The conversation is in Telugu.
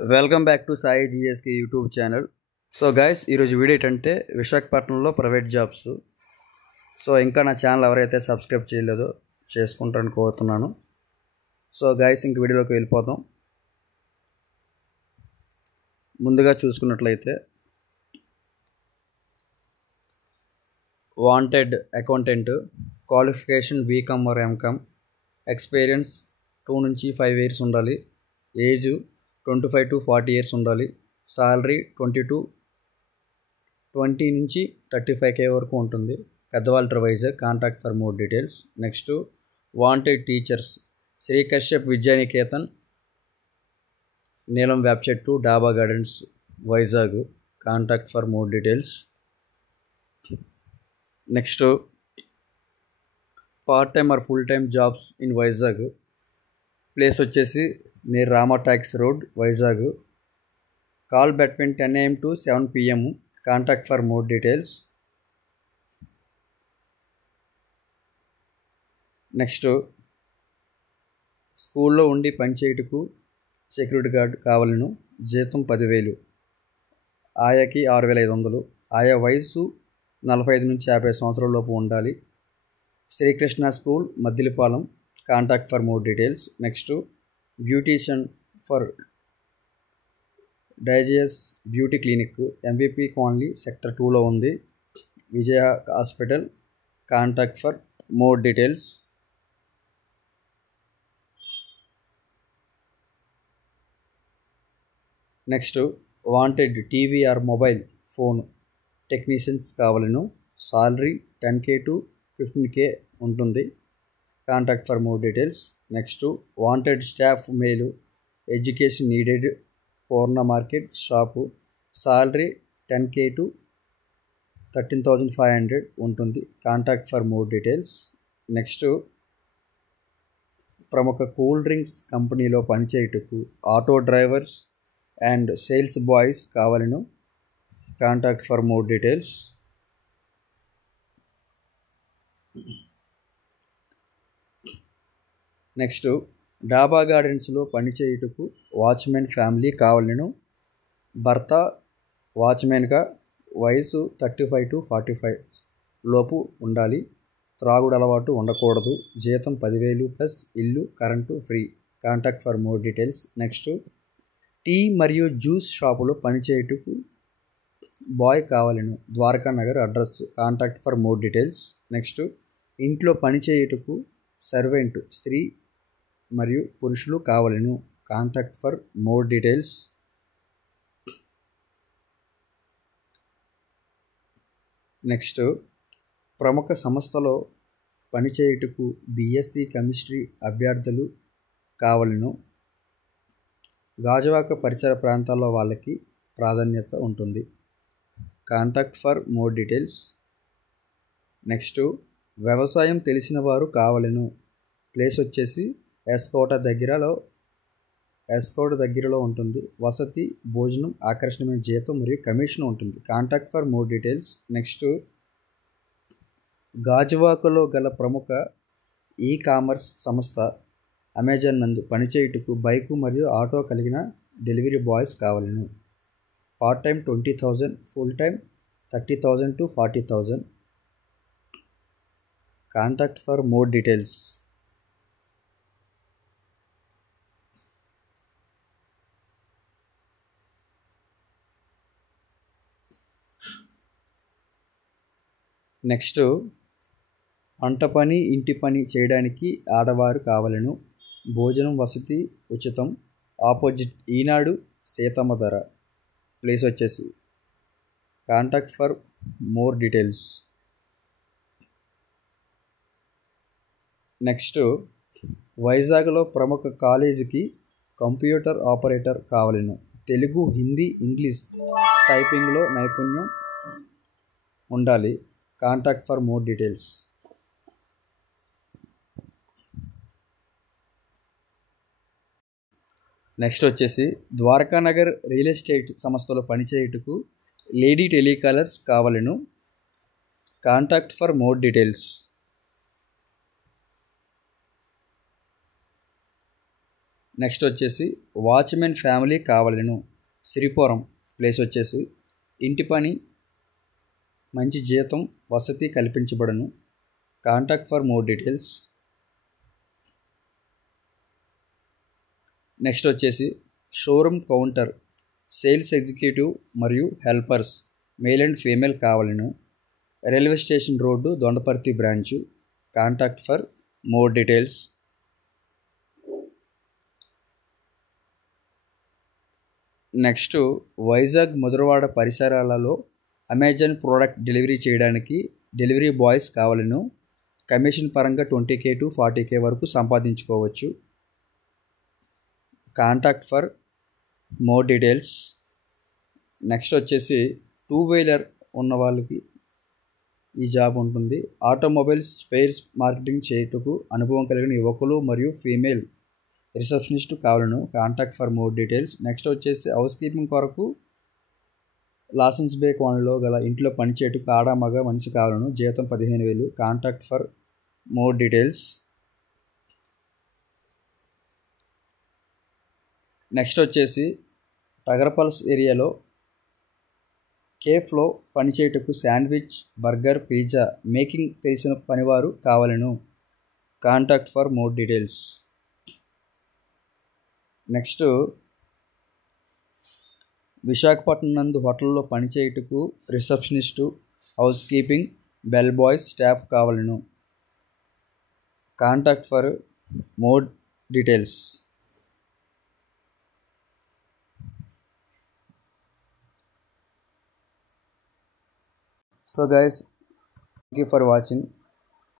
వెల్కమ్ బ్యాక్ టు సాయి జిఎస్కి యూట్యూబ్ ఛానల్. సో గైస్, ఈరోజు వీడియో ఏంటంటే విశాఖపట్నంలో ప్రైవేట్ జాబ్స్. సో ఇంకా నా ఛానల్ ఎవరైతే సబ్స్క్రైబ్ చేయలేదో చేసుకుంటారని కోరుతున్నాను. సో గైస్, ఇంక వీడియోలోకి వెళ్ళిపోతాం. ముందుగా చూసుకున్నట్లయితే wanted accountant, qualification BCom or MCom, experience 2 నుంచి 5 ఇయర్స్ ఉండాలి, ఏజ్ 25 to 40 ఇయర్స్ ఉండాలి, సాలరీ 20 నుంచి 35K వరకు ఉంటుంది. పెద్దవాళ్ళ Vizag. Contact for more details. Next wanted teachers, Shri Kashyap Vidyaniketan, నీలం వేపచెట్టు, Daba gardens, Vizag. Contact for more details. Next part time or full time jobs in Vizag. Place వచ్చేసి near Rama talkies road, Vizag. Call between 10 AM to 7 PM. Contact for more details. Next స్కూల్లో ఉండి పనిచేయుటకు సెక్యూరిటీ గార్డ్ కావాలను. జీతం 10,000. ఆయాకి 6,500. ఆయా వయసు 45 నుంచి 50 సంవత్సరాల లోపు ఉండాలి. Srikrishna school, Maddilapalem. Contact for more details. Next beautician for డైజియస్ beauty clinic, MVP colony, sector 2లో ఉంది, Vijaya hospital. Contact for more details. Next wanted TV or mobile phone technicians కావాలను. సాలరీ 10K to 15K ఉంటుంది. Contact for more details. Next wanted staff మేలు, education needed, Poorna market shop. Salary 10K to 13,500 ఉంటుంది. Contact for more details. Next ప్రముఖ కూల్ డ్రింక్స్ కంపెనీలో పనిచేయుటకు auto drivers and sales boys కావాలను. Contact for more details. Next Daba గార్డెన్స్లో పనిచేయుటకు వాచ్మెన్ ఫ్యామిలీ కావాలను. భర్త వాచ్మెన్గా, వయసు 35 to 45 లోపు ఉండాలి. త్రాగుడు అలవాటు ఉండకూడదు. జీతం 10,000 ప్లస్ ఇల్లు, current free. Contact for more details. Next tea మరియు జ్యూస్ షాపులో పనిచేయుటకు బాయ్ కావాలను. Dwaraka Nagar address. Contact for more details. Next ఇంట్లో పనిచేయుటకు సర్వెంట్, స్త్రీ మరియు పురుషులు కావాలను. Contact for more details. Next ప్రముఖ సంస్థలో పనిచేయుటకు BSc కెమిస్ట్రీ అభ్యర్థులు కావాలను. గాజువాక పరిసర ప్రాంతాల్లో వాళ్ళకి ప్రాధాన్యత ఉంటుంది. Contact for more details. Next వ్యవసాయం తెలిసిన వారు కావాలను. ప్లేస్ వచ్చేసి ఎస్కోట దగ్గరలో ఉంటుంది. వసతి, భోజనం, ఆకర్షణీయమైన జీతం మరియు కమిషన్ ఉంటుంది. Contact for more details. Next గాజువాకలో గల ప్రముఖ కామర్స్ సంస్థ అమెజాన్ నందు పనిచేయుటకు బైకు మరియు ఆటో కలిగిన డెలివరీ బాయ్స్ కావాలను. Part time 20,000, full time 30,000 to 40,000. Contact for more details. Next వంట పని, ఇంటి పని చేయడానికి ఆడవారు కావాలను. భోజనం, వసతి ఉచితం. ఆపోజిట్ ఈనాడు, సీతమ్మ ధర. ప్లేస్ వచ్చేసి. Contact for more details. Next వైజాగ్లో ప్రముఖ కాలేజీకి కంప్యూటర్ ఆపరేటర్ కావాలను. తెలుగు, హిందీ, ఇంగ్లీష్ టైపింగ్లో నైపుణ్యం ఉండాలి. Contact for more details. Next వచ్చేసి ద్వారకా నగర్ రియల్ ఎస్టేట్ సంస్థలో పనిచేయుటకు లేడీ టెలికాలర్స్ కావాలను. Contact for more details. Next వచ్చేసి వాచ్మెన్ ఫ్యామిలీ కావాలను, సిరిపురం ప్లేస్ వచ్చేసి ఇంటి పని, మంచి జీతం, వసతి కల్పించబడను. Contact for more details. Next వచ్చేసి షోరూమ్ కౌంటర్, సేల్స్ ఎగ్జిక్యూటివ్ మరియు helpers male and female కావాలను. Railway station road, Dondaparthi branch. Contact for more details. Next Vizag Madhurawada పరిసరాలలో అమెజాన్ ప్రోడక్ట్ డెలివరీ చేయడానికి డెలివరీ బాయ్స్ కావాలను. కమిషన్ పరంగా 20K to 40K వరకు సంపాదించుకోవచ్చు. Contact for more details. Next వచ్చేసి 2 వీలర్ ఉన్న వాళ్ళకి ఈ జాబ్ ఉంటుంది. ఆటోమొబైల్స్ స్పేర్స్ మార్కెటింగ్ చేయుటకు అనుభవం కలిగిన యువకులు మరియు ఫీమేల్ రిసెప్షనిస్ట్ కావాలను. Contact for more details. Next వచ్చేసి హౌస్ కీపింగ్ కొరకు లాసెన్స్ బే కోణంలో గల ఇంట్లో పనిచేయటకు ఆడ మగ మనిషి కావాలను. జీతం 15,000. Contact for more details. Next వచ్చేసి టగరపల్స్ ఏరియాలో కేఫ్లో పనిచేయుటకు శాండ్విచ్, బర్గర్, పిజ్జా మేకింగ్ తెలిసిన పనివారు కావాలను. Contact for more details. Next Visakhapatnam నందు హోటల్లో పనిచేయుటకు receptionist, housekeeping, bell boys staff కావాలను. Contact for more details. So guys, thank you for watching.